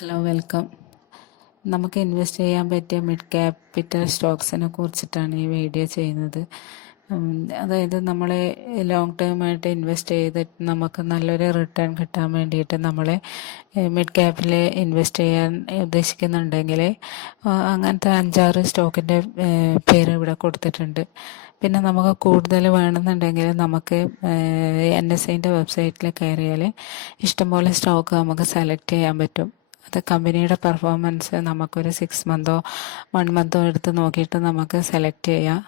Hello, welcome. നമുക്ക് invest ചെയ്യാൻ പറ്റിയ മിഡ് ക്യാപിറ്റൽ സ്റ്റോക്സിനെ കുറിച്ചിട്ടാണ് ഈ വീഡിയോ ചെയ്യുന്നത്. അതായത് നമ്മൾ ലോങ് ടേമായിട്ട് ഇൻവെസ്റ്റ് ചെയ്തിട്ട് നമുക്ക് നല്ലൊരു റിട്ടേൺ കിട്ടാൻ വേണ്ടിയിട്ട് നമ്മൾ മിഡ് ക്യാപ്പിൽ ഇൻവെസ്റ്റ് ചെയ്യാൻ ഉദ്ദേശിക്കുന്നുണ്ടെങ്കിൽ അങ്ങനത്തെ 5-6 സ്റ്റോക്കിൻ്റെ പേര് ഇവിടെ കൊടുത്തിട്ടുണ്ട്. പിന്നെ നമുക്ക് കൂടുതൽ വേണമെന്നുണ്ടെങ്കിൽ നമുക്ക് NSEൻ്റെ വെബ്സൈറ്റിൽ കയറിയാൽ ഇഷ്ടംപോലെ സ്റ്റോക്ക് നമുക്ക് സെലക്ട് ചെയ്യാൻ പറ്റും. അത് കമ്പനിയുടെ പെർഫോമൻസ് നമുക്കൊരു 6 മന്തോ 1 മന്തോ എടുത്ത് നോക്കിയിട്ട് നമുക്ക് സെലക്ട് ചെയ്യാം.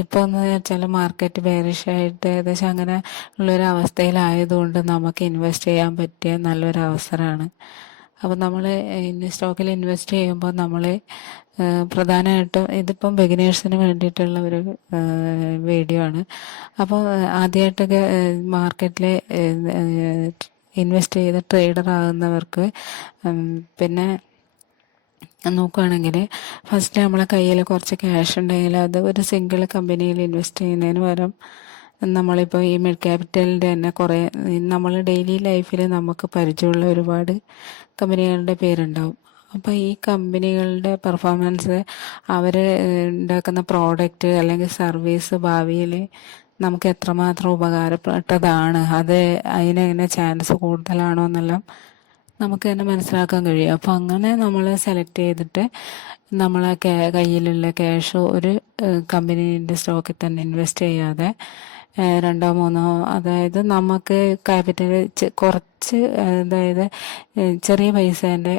ഇപ്പോൾ എന്ന് വെച്ചാൽ മാർക്കറ്റ് ബെയറിഷായിട്ട് ഏകദേശം അങ്ങനെ ഉള്ളൊരു അവസ്ഥയിലായതുകൊണ്ട് നമുക്ക് ഇൻവെസ്റ്റ് ചെയ്യാൻ പറ്റിയ നല്ലൊരു അവസരമാണ്. അപ്പോൾ നമ്മൾ സ്റ്റോക്കിൽ ഇൻവെസ്റ്റ് ചെയ്യുമ്പോൾ നമ്മൾ പ്രധാനമായിട്ടും ഇതിപ്പം ബിഗിനേഴ്സിന് വേണ്ടിയിട്ടുള്ള ഒരു വീഡിയോ ആണ്. അപ്പോൾ ആദ്യമായിട്ടൊക്കെ മാർക്കറ്റിൽ ഇൻവെസ്റ്റ് ചെയ്ത് ട്രേഡർ ആകുന്നവർക്ക് പിന്നെ നോക്കുകയാണെങ്കിൽ ഫസ്റ്റ് നമ്മളെ കയ്യിൽ കുറച്ച് ക്യാഷ് ഉണ്ടെങ്കിൽ അത് ഒരു സിംഗിൾ കമ്പനിയിൽ ഇൻവെസ്റ്റ് ചെയ്യുന്നതിന് പകരം നമ്മളിപ്പോൾ ഈ മിഡ് ക്യാപിറ്റലിൻ്റെ തന്നെ കുറേ നമ്മൾ ഡെയിലി ലൈഫിൽ നമുക്ക് പരിചയമുള്ള ഒരുപാട് കമ്പനികളുടെ പേരുണ്ടാവും. അപ്പോൾ ഈ കമ്പനികളുടെ പെർഫോമൻസ് അവർ ഉണ്ടാക്കുന്ന പ്രോഡക്റ്റ് അല്ലെങ്കിൽ സർവീസ് ഭാവിയിൽ നമുക്ക് എത്രമാത്രം ഉപകാരപ്പെട്ടതാണ്, അത് അതിനെങ്ങനെ ചാൻസ് കൂടുതലാണോ എന്നെല്ലാം നമുക്ക് തന്നെ മനസ്സിലാക്കാൻ കഴിയും. അപ്പോൾ അങ്ങനെ നമ്മൾ സെലക്ട് ചെയ്തിട്ട് നമ്മളെ കയ്യിലുള്ള ക്യാഷ് ഒരു കമ്പനീൻ്റെ സ്റ്റോക്കിൽ തന്നെ ഇൻവെസ്റ്റ് ചെയ്യാതെ 2-3 അതായത് നമുക്ക് ക്യാപിറ്റൽ കുറച്ച്, അതായത് ചെറിയ പൈസേൻ്റെ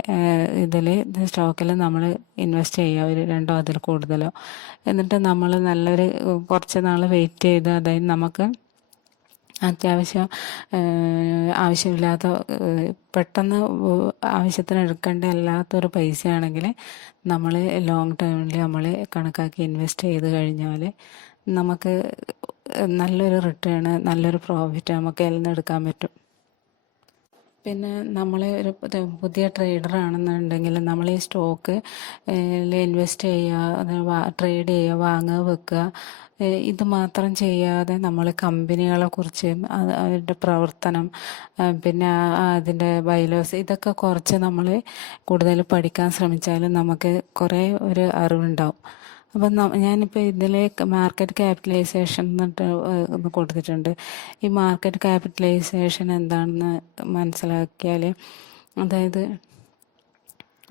ഇതിൽ സ്റ്റോക്കിൽ നമ്മൾ ഇൻവെസ്റ്റ് ചെയ്യുക, ഒരു 2 അതിൽ കൂടുതലോ. എന്നിട്ട് നമ്മൾ നല്ലൊരു കുറച്ച് നാൾ വെയിറ്റ് ചെയ്ത്, അതായത് നമുക്ക് അത്യാവശ്യം ആവശ്യമില്ലാത്ത പെട്ടെന്ന് ആവശ്യത്തിന് എടുക്കേണ്ട അല്ലാത്തൊരു പൈസയാണെങ്കിൽ നമ്മൾ ലോങ് ടേമിൽ നമ്മൾ കണക്കാക്കി ഇൻവെസ്റ്റ് ചെയ്ത് കഴിഞ്ഞാൽ നമുക്ക് നല്ലൊരു റിട്ടേൺ, നല്ലൊരു പ്രോഫിറ്റ് നമുക്ക് അതിൽ നിന്ന് എടുക്കാൻ പറ്റും. പിന്നെ നമ്മൾ ഒരു പുതിയ ട്രേഡർ ആണെന്നുണ്ടെങ്കിൽ നമ്മൾ ഈ സ്റ്റോക്ക് ഇൻവെസ്റ്റ് ചെയ്യുക, ട്രേഡ് ചെയ്യുക, വാങ്ങുക, വെക്കുക, ഇത് മാത്രം ചെയ്യാതെ നമ്മൾ കമ്പനികളെ കുറിച്ച് അവരുടെ പ്രവർത്തനം, പിന്നെ അതിൻ്റെ ബൈലോസ്, ഇതൊക്കെ കുറച്ച് നമ്മൾ കൂടുതൽ പഠിക്കാൻ ശ്രമിച്ചാൽ നമുക്ക് കുറേ ഒരു അറിവുണ്ടാവും. അപ്പം ഞാനിപ്പോൾ ഇതിൽ മാർക്കറ്റ് ക്യാപിറ്റലൈസേഷൻ എന്നിട്ട് ഒന്ന് കൊടുത്തിട്ടുണ്ട്. ഈ മാർക്കറ്റ് ക്യാപിറ്റലൈസേഷൻ എന്താണെന്ന് മനസ്സിലാക്കിയാൽ, അതായത്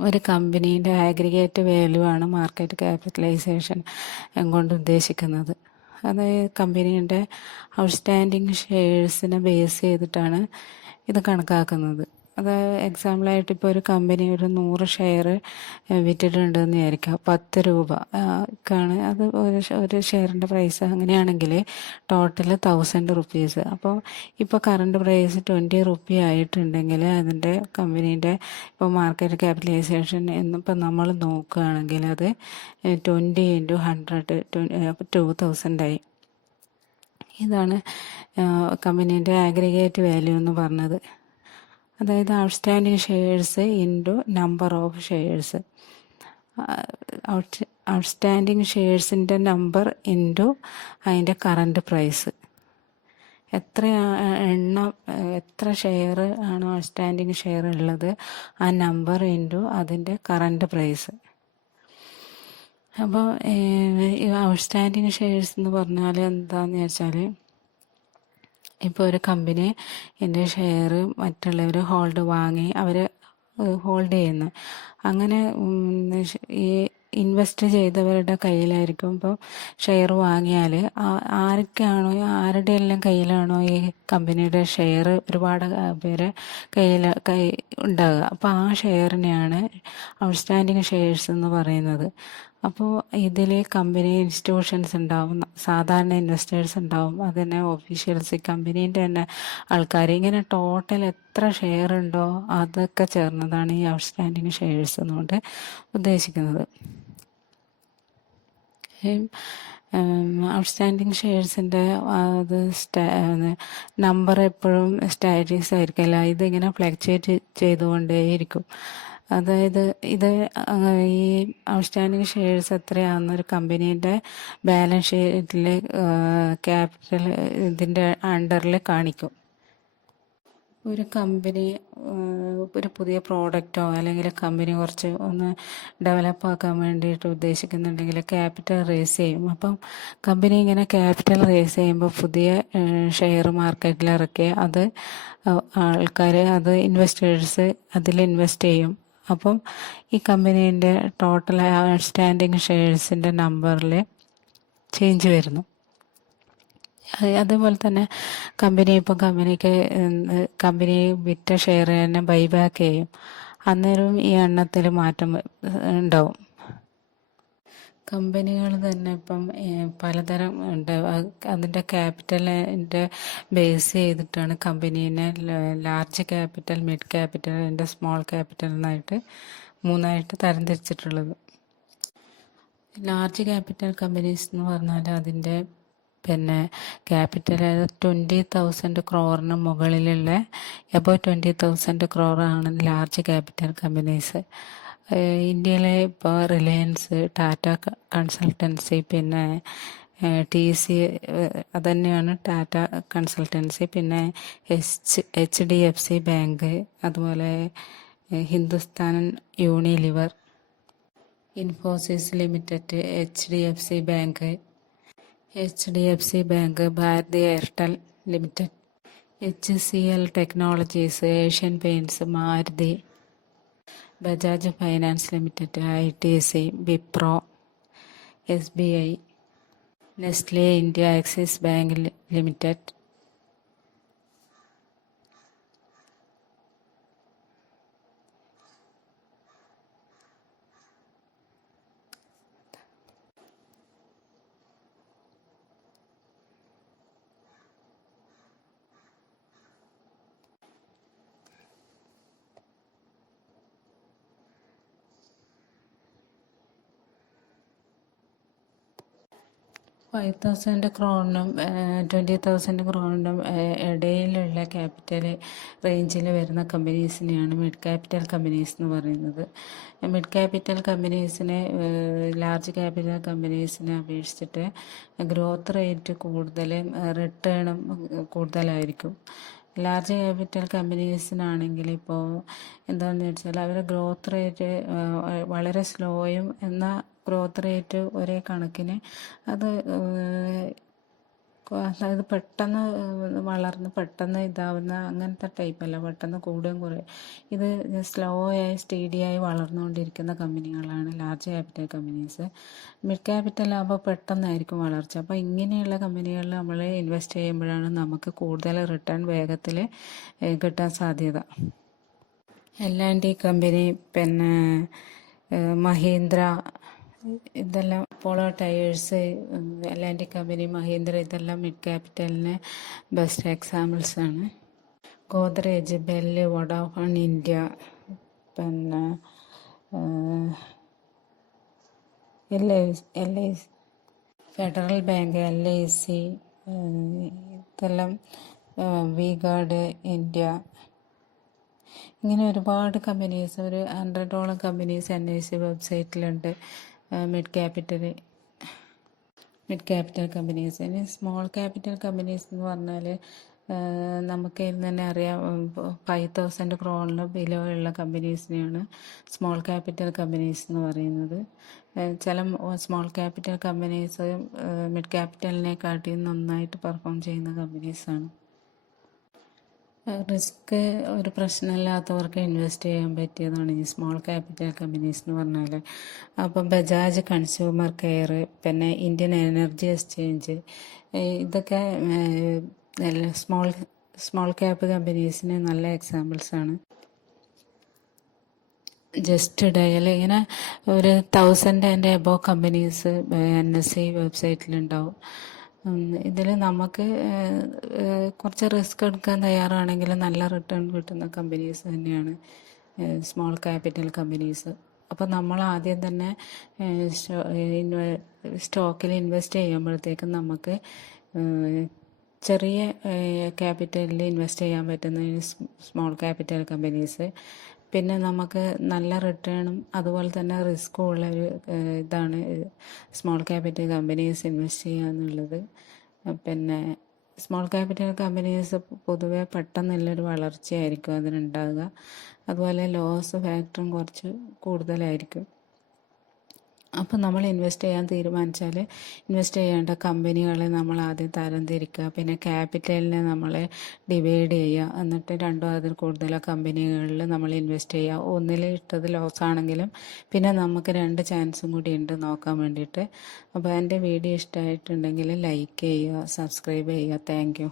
ഒരു കമ്പനീൻ്റെ ആഗ്രിഗേറ്റ് വാല്യൂ ആണ് മാർക്കറ്റ് ക്യാപിറ്റലൈസേഷൻ കൊണ്ട് ഉദ്ദേശിക്കുന്നത്. അതായത് കമ്പനീൻ്റെ ഔട്ട്സ്റ്റാൻഡിങ് ഷെയർസിനെ ബേസ് ചെയ്തിട്ടാണ് ഇത് കണക്കാക്കുന്നത്. അതായത് എക്സാമ്പിളായിട്ട് ഇപ്പോൾ ഒരു കമ്പനി ഒരു 100 ഷെയർ വിറ്റിട്ടുണ്ടെന്ന് വിചാരിക്കുക, 10 രൂപ ക്കാണ് അത് ഒരു ഷെയറിൻ്റെ പ്രൈസ്. അങ്ങനെയാണെങ്കിൽ ടോട്ടൽ 1000 റുപ്പീസ്. അപ്പോൾ ഇപ്പോൾ കറണ്ട് പ്രൈസ് 20 റുപ്പി ആയിട്ടുണ്ടെങ്കിൽ അതിൻ്റെ കമ്പനീൻ്റെ ഇപ്പോൾ മാർക്കറ്റ് ക്യാപിറ്റലൈസേഷൻ എന്നിപ്പോൾ നമ്മൾ നോക്കുകയാണെങ്കിൽ അത് 20 × 100 അപ്പോൾ 2000 ആയി. ഇതാണ് കമ്പനീൻ്റെ ആഗ്രിഗേറ്റ് വാല്യൂ എന്ന് പറഞ്ഞത്. അതായത് outstanding shares into number of shares, outstanding ഷെയർസിൻ്റെ നമ്പർ ഇൻറ്റു അതിൻ്റെ കറണ്ട് പ്രൈസ്. എത്ര ഷെയർ ആണ് ഔട്ട്സ്റ്റാൻഡിങ് ഷെയർ ഉള്ളത്, ആ നമ്പർ ഇൻറ്റു അതിൻ്റെ കറണ്ട് പ്രൈസ്. അപ്പോൾ ഈ ഔട്ട്സ്റ്റാൻഡിങ് ഷെയർസ് എന്ന് പറഞ്ഞാൽ എന്താണെന്ന് വെച്ചാൽ, ഇപ്പോൾ ഒരു കമ്പനി എൻ്റെ ഷെയർ മറ്റുള്ളവർ വാങ്ങി അവർ ഹോൾഡ് ചെയ്യുന്നു. അങ്ങനെ ഈ ഇൻവെസ്റ്റ് ചെയ്തവരുടെ കയ്യിലായിരിക്കും ഇപ്പോൾ ഷെയർ വാങ്ങിയാൽ ആരുടെ എല്ലാം കയ്യിലാണോ ഈ കമ്പനിയുടെ ഷെയർ ഒരുപാട് പേരെ കൈ ഉണ്ടാകുക. അപ്പോൾ ആ ഷെയറിനെയാണ് ഔട്ട്സ്റ്റാൻഡിങ് ഷെയർസ് എന്ന് പറയുന്നത്. അപ്പോൾ ഇതിൽ കമ്പനി ഇൻസ്റ്റിറ്റ്യൂഷൻസ് ഉണ്ടാവും, സാധാരണ ഇൻവെസ്റ്റേഴ്സ് ഉണ്ടാവും, അതിനെ ഒഫീഷ്യൽസ്, കമ്പനീൻ്റെ തന്നെ ആൾക്കാർ, ഇങ്ങനെ ടോട്ടൽ എത്ര ഷെയർ ഉണ്ടോ അതൊക്കെ ചേർന്നതാണ് ഈ ഔട്ട്സ്റ്റാൻഡിങ് ഷെയർസ് എന്നുകൊണ്ട് ഉദ്ദേശിക്കുന്നത്. ഔട്ട്സ്റ്റാൻഡിങ് ഷെയർസിൻ്റെ അത് നമ്പർ എപ്പോഴും സ്റ്റാറ്റിക്സ് ആയിരിക്കില്ല, ഇതിങ്ങനെ ഫ്ലക്ച്വേറ്റ് ചെയ്തുകൊണ്ടേയിരിക്കും. അതായത് ഇത് ഈ ഔട്ട്സ്റ്റാൻഡിങ് ഷെയർസ് എത്രയാണെന്നൊരു കമ്പനീൻ്റെ ബാലൻസ് ഷീറ്റിൽ ക്യാപിറ്റൽ ഇതിൻ്റെ അണ്ടറിൽ കാണിക്കും. ഒരു കമ്പനി ഒരു പുതിയ പ്രോഡക്റ്റോ അല്ലെങ്കിൽ കമ്പനി കുറച്ച് ഒന്ന് ഡെവലപ്പ് ആക്കാൻ വേണ്ടിയിട്ട് ഉദ്ദേശിക്കുന്നുണ്ടെങ്കിൽ ക്യാപിറ്റൽ റേസ് ചെയ്യും. അപ്പം കമ്പനി ഇങ്ങനെ ക്യാപിറ്റൽ റേസ് ചെയ്യുമ്പോൾ പുതിയ ഷെയർ മാർക്കറ്റിൽ ഇറക്കി അത് ആൾക്കാർ അത് ഇൻവെസ്റ്റേഴ്സ് അതിൽ ഇൻവെസ്റ്റ് ചെയ്യും. അപ്പം ഈ കമ്പനീൻ്റെ ടോട്ടൽ ഔട്ട്സ്റ്റാൻഡിങ് ഷെയർസിൻ്റെ നമ്പറിൽ ചേഞ്ച് വരുന്നു. അതേപോലെ തന്നെ കമ്പനി വിറ്റ ഷെയർ തന്നെ ബൈബാക്ക് ചെയ്യും. അന്നേരവും ഈ എണ്ണത്തിൽ മാറ്റം ഉണ്ടാവും. കമ്പനികൾ തന്നെ ഇപ്പം പലതരം ഉണ്ട്. അതിൻ്റെ ക്യാപിറ്റലിൻ്റെ ബേസ് ചെയ്തിട്ടാണ് കമ്പനീനെ large capital, mid capital, small capital എന്നായിട്ട് മൂന്നായിട്ട് തരംതിരിച്ചിട്ടുള്ളത്. ലാർജ് ക്യാപിറ്റൽ കമ്പനീസ് എന്ന് പറഞ്ഞാൽ അതിൻ്റെ ക്യാപിറ്റൽ 20,000 ക്രോറിന് മുകളിലുള്ള എബോ 20,000 ക്രോറാണ് ലാർജ് ക്യാപിറ്റൽ കമ്പനീസ്. ഇന്ത്യയിലെ ഇപ്പോൾ റിലയൻസ്, ടാറ്റ കൺസൾട്ടൻസി, TC അതുതന്നെയാണ് ടാറ്റ കൺസൾട്ടൻസി, HDFC ബാങ്ക്, അതുപോലെ Hindustan Unilever, Infosys limited, HDFC bank, Bharti Airtel limited, HCL technologies, Asian paints, Maruti, Bajaj finance limited, ITC, Wipro, SBI, Nestle India, Axis bank limited. $5,000 ക്രോണിനും 20,000 ക്രോണിനും ഇടയിലുള്ള capital റേഞ്ചിൽ വരുന്ന കമ്പനീസിനെയാണ് mid capital companies എന്ന് പറയുന്നത്. മിഡ് ക്യാപിറ്റൽ കമ്പനീസിനെ ലാർജ് ക്യാപിറ്റൽ കമ്പനീസിനെ അപേക്ഷിച്ചിട്ട് growth rate കൂടുതലും റിട്ടേണും കൂടുതലായിരിക്കും. ലാർജ് ക്യാപിറ്റൽ കമ്പനീസിനാണെങ്കിൽ ഇപ്പോൾ എന്താണെന്ന് വെച്ചാൽ അവർ ഗ്രോത്ത് റേറ്റ് വളരെ സ്ലോയും എന്നാൽ ഗ്രോത്ത് റേറ്റ് ഒരേ കണക്കിന് അത് അതായത് പെട്ടെന്ന് വളർന്ന് പെട്ടെന്ന് ഇതാവുന്ന അങ്ങനത്തെ ടൈപ്പല്ല, പെട്ടെന്ന് കൂടുകയും കുറയും. ഇത് സ്ലോ ആയി സ്റ്റഡിയായി വളർന്നുകൊണ്ടിരിക്കുന്ന കമ്പനികളാണ് large capital companies. Mid capital ആകുമ്പോൾ പെട്ടെന്നായിരിക്കും വളർച്ച. അപ്പോൾ ഇങ്ങനെയുള്ള കമ്പനികളിൽ നമ്മൾ ഇൻവെസ്റ്റ് ചെയ്യുമ്പോഴാണ് നമുക്ക് കൂടുതൽ റിട്ടേൺ വേഗത്തിൽ കിട്ടാൻ സാധ്യത. L&T കമ്പനി, മഹീന്ദ്ര, ഇതെല്ലാം polo tyres, L&T company, Mahindra, ഇതെല്ലാം മിഡ് ക്യാപിറ്റലിന് ബെസ്റ്റ് എക്സാമ്പിൾസ് ആണ്. Godrej, Bell, Vodafone India, Federal Bank, LIC, ഇതെല്ലാം വി-ഗാർഡ് ഇന്ത്യ. ഇങ്ങനെ ഒരുപാട് കമ്പനീസ്, ഒരു 100ഓളം കമ്പനീസ് NIC വെബ്സൈറ്റിലുണ്ട് മിഡ് ക്യാപിറ്റൽ കമ്പനീസ്. ഇനി സ്മോൾ ക്യാപിറ്റൽ കമ്പനീസ് എന്ന് പറഞ്ഞാൽ നമുക്ക് ഇന്ന് തന്നെ അറിയാം, 5,000 ക്രോണിന് ബിലോ ഉള്ള കമ്പനീസിനെയാണ് സ്മോൾ ക്യാപിറ്റൽ കമ്പനീസ് എന്ന് പറയുന്നത്. ചില സ്മോൾ ക്യാപിറ്റൽ കമ്പനീസ് മിഡ് ക്യാപിറ്റലിനെക്കാട്ടിയും നന്നായിട്ട് പെർഫോം ചെയ്യുന്ന കമ്പനീസാണ്. റിസ്ക് ഒരു പ്രശ്നമില്ലാത്തവർക്ക് ഇൻവെസ്റ്റ് ചെയ്യാൻ പറ്റിയതാണ് ഈ സ്മോൾ ക്യാപിറ്റൽ കമ്പനീസ് എന്ന് പറഞ്ഞാൽ. അപ്പം Bajaj consumer care, Indian energy exchange, ഇതൊക്കെ സ്മോൾ ക്യാപ്പ് കമ്പനീസിന് നല്ല എക്സാമ്പിൾസാണ്. ജസ്റ്റ് ഡയൽ, ഇങ്ങനെ ഒരു 1,000 ആൻഡ് എബോ കമ്പനീസ് NSE വെബ്സൈറ്റിലുണ്ടാവും. ഇതിൽ നമുക്ക് കുറച്ച് റിസ്ക് എടുക്കാൻ തയ്യാറാണെങ്കിൽ നല്ല റിട്ടേൺ കിട്ടുന്ന കമ്പനീസ് തന്നെയാണ് സ്മോൾ ക്യാപിറ്റൽ കമ്പനീസ്. അപ്പോൾ നമ്മൾ ആദ്യം തന്നെ സ്റ്റോക്കിൽ ഇൻവെസ്റ്റ് ചെയ്യുമ്പോഴത്തേക്കും നമുക്ക് ചെറിയ ക്യാപിറ്റലിൽ ഇൻവെസ്റ്റ് ചെയ്യാൻ പറ്റുന്ന സ്മോൾ ക്യാപിറ്റൽ കമ്പനീസ്. പിന്നെ നമുക്ക് നല്ല റിട്ടേണും അതുപോലെ തന്നെ റിസ്ക്കും ഉള്ള ഒരു ഇതാണ് സ്മോൾ ക്യാപിറ്റൽ കമ്പനീസ് ഇൻവെസ്റ്റ് ചെയ്യുക എന്നുള്ളത്. സ്മോൾ ക്യാപിറ്റൽ കമ്പനീസ് പൊതുവെ പെട്ടെന്നുള്ളൊരു വളർച്ചയായിരിക്കും അതിനുണ്ടാകുക. അതുപോലെ ലോസ് ഫാക്ടറും കുറച്ച് കൂടുതലായിരിക്കും. അപ്പോൾ നമ്മൾ ഇൻവെസ്റ്റ് ചെയ്യാൻ തീരുമാനിച്ചാൽ ഇൻവെസ്റ്റ് ചെയ്യേണ്ട കമ്പനികളെ നമ്മൾ ആദ്യം തരംതിരിക്കുക. പിന്നെ ക്യാപിറ്റലിനെ നമ്മൾ ഡിവൈഡ് ചെയ്യുക. എന്നിട്ട് രണ്ടോ അതിൽ കൂടുതലോ കമ്പനികളിൽ നമ്മൾ ഇൻവെസ്റ്റ് ചെയ്യുക. ഒന്നിൽ ഇട്ടത് ലോസ് ആണെങ്കിലും പിന്നെ നമുക്ക് 2 ചാൻസും കൂടി ഉണ്ട് നോക്കാൻ വേണ്ടിയിട്ട്. അപ്പോൾ എൻ്റെ വീഡിയോ ഇഷ്ടമായിട്ടുണ്ടെങ്കിൽ ലൈക്ക് ചെയ്യുക, സബ്സ്ക്രൈബ് ചെയ്യുക. Thank you.